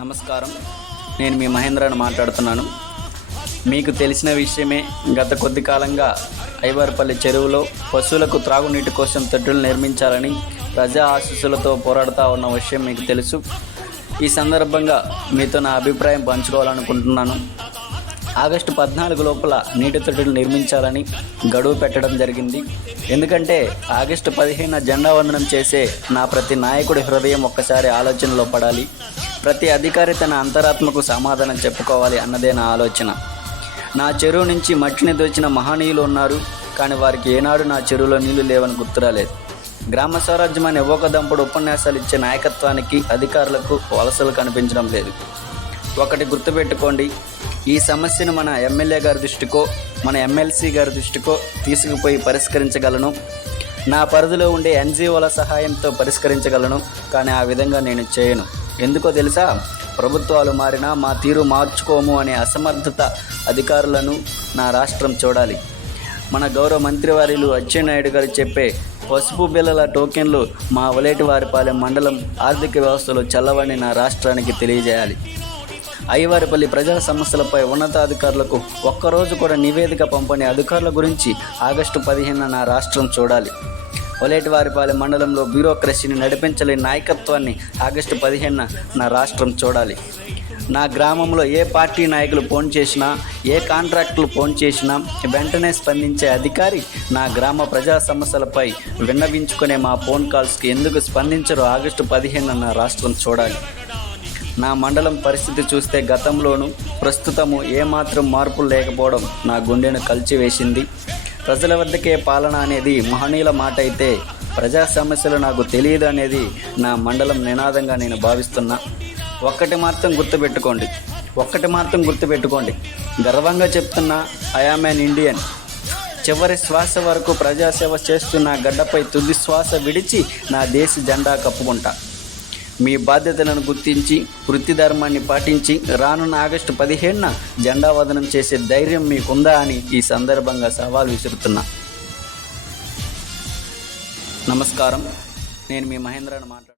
నమస్కారం. నేను మీ మహేంద్రని మాట్లాడుతున్నాను. మీకు తెలిసిన విషయమే, గత కొద్ది కాలంగా ఐవారిపల్లి చెరువులో పశువులకు త్రాగునీటి కోసం తొట్టెలు నిర్మించాలని ప్రజా ఆశీస్సులతో పోరాడుతూ ఉన్న విషయం మీకు తెలుసు. ఈ సందర్భంగా మీతో నా అభిప్రాయం పంచుకోవాలనుకుంటున్నాను. ఆగస్టు 14 లోపల నీటి తొట్టెలు నిర్మించాలని గడువు పెట్టడం జరిగింది. ఎందుకంటే ఆగస్టు 15 జెండా వందనం చేసే నా ప్రతి నాయకుడి హృదయం ఒక్కసారి ఆలోచనలో పడాలి. ప్రతి అధికారి తన అంతరాత్మకు సమాధానం చెప్పుకోవాలి అన్నదే నా ఆలోచన. నా చెరువు నుంచి మట్టిని దోచిన మహనీయులు ఉన్నారు, కానీ వారికి ఏనాడు నా చెరువులో నీళ్లు లేవని గుర్తురాలేదు. గ్రామ స్వరాజ్యం అనే దంపుడు ఉపన్యాసాలు ఇచ్చే నాయకత్వానికి అధికారులకు వలసలు కనిపించడం లేదు. ఒకటి గుర్తుపెట్టుకోండి, ఈ సమస్యను మన ఎమ్మెల్యే గారి దృష్టికో మన ఎమ్మెల్సీ గారి దృష్టికో తీసుకుపోయి పరిష్కరించగలను. నా పరిధిలో ఉండే ఎన్జిఓల సహాయంతో పరిష్కరించగలను, కానీ ఆ విధంగా నేను చేయను. ఎందుకో తెలుసా? ప్రభుత్వాలు మారినా మా తీరు మార్చుకోము అనే అసమర్థత అధికారులను నా రాష్ట్రం చూడాలి. మన గౌరవ మంత్రివర్యులు అచ్చెన్నాయుడు గారు చెప్పే పసుపు బిళ్ళల టోకెన్లు మా వలేటివారిపాలెం మండలం ఆర్థిక వ్యవస్థలో చల్లవని నా రాష్ట్రానికి తెలియజేయాలి. ఐవారిపల్లి ప్రజా సమస్యలపై ఉన్నతాధికారులకు ఒక్కరోజు కూడా నివేదిక పంపని అధికారుల గురించి ఆగస్టు 15 నా రాష్ట్రం చూడాలి. వలేటివారిపాలెం మండలంలో బ్యూరోక్రసీని నడిపించలేని నాయకత్వాన్ని ఆగస్టు 15 నా రాష్ట్రం చూడాలి. నా గ్రామంలో ఏ పార్టీ నాయకులు ఫోన్ చేసినా, ఏ కాంట్రాక్టులు ఫోన్ చేసినా వెంటనే స్పందించే అధికారి నా గ్రామ ప్రజా సమస్యలపై విన్నవించుకునే మా ఫోన్ కాల్స్కి ఎందుకు స్పందించరో ఆగస్టు 15 నా రాష్ట్రం చూడాలి. నా మండలం పరిస్థితి చూస్తే గతంలోనూ ప్రస్తుతము ఏమాత్రం మార్పులు లేకపోవడం నా గుండెను కలిచివేసింది. ప్రజల వద్దకే పాలన అనేది మహనీయుల మాట అయితే, ప్రజా సమస్యలు నాకు తెలియదు అనేది నా మండలం నినాదంగా నేను భావిస్తున్నా. ఒక్కటి మాత్రం గుర్తుపెట్టుకోండి, గర్వంగా చెప్తున్నా, ఐ యామ్ ఎన్ ఇండియన్. చివరి శ్వాస వరకు ప్రజాసేవ చేస్తూ నా గడ్డపై తుది శ్వాస విడిచి నా దేశ జెండా కప్పుకుంటా. మీ బాధ్యతలను గుర్తించి వృత్తి ధర్మాన్ని పాటించి రానున్న ఆగస్టు 15 జెండా వదనం చేసే ధైర్యం మీకుందా అని ఈ సందర్భంగా సవాల్ విసురుతున్నా. నమస్కారం. నేను మీ మహేంద్రని మాట్లాడుతున్నాను.